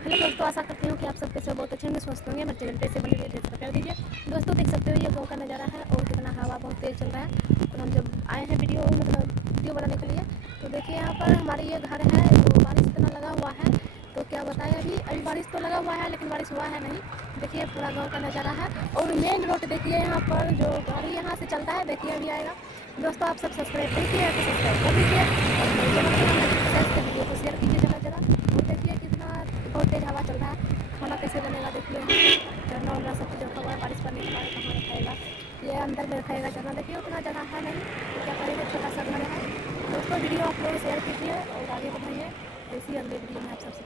Hello दोस्तों, आशा करती हूँ कि आप सब कैसे बहुत अच्छे होंगे, स्वस्थ होंगे। मेरे चैनल पे से बने हुए ढेर कर दीजिए। दोस्तों देख सकते हो ये गाँव का नज़ारा है और कितना हवा बहुत तेज़ चल रहा है। और हम जब आए हैं वीडियो बनाने के लिए, तो देखिए यहाँ पर हमारे ये घर है, तो बारिश इतना लगा हुआ है, तो क्या बताएं। अभी बारिश तो लगा हुआ है लेकिन बारिश हुआ है नहीं। देखिए पूरा गाँव का नज़ारा है और मेन रोड देखिए, यहाँ पर जो गाड़ी यहाँ से चलता है देखिए अभी आएगा। दोस्तों आप सब सब्सक्राइब कीजिए तो सब्सक्राइब कर दीजिए और मेरे चैनल पर वीडियो को शेयर कीजिए जगह जगह। और देखिए कितना बहुत तेज़ हवा चल रहा है। खाना कैसे बनेगा देखिए, झरना उरना सब कुछ रखा हुआ है। बारिश पड़ने के बाद कहाँ रखाएगा, ये अंदर में रखाएगा झरना। देखिए उतना जगह है नहीं, तो क्या करेंगे, छोटा सा घर है। दोस्तों वीडियो आप लोग शेयर कीजिए और आगे बढ़ाइए। ऐसी अगले वीडियो में आप सबसे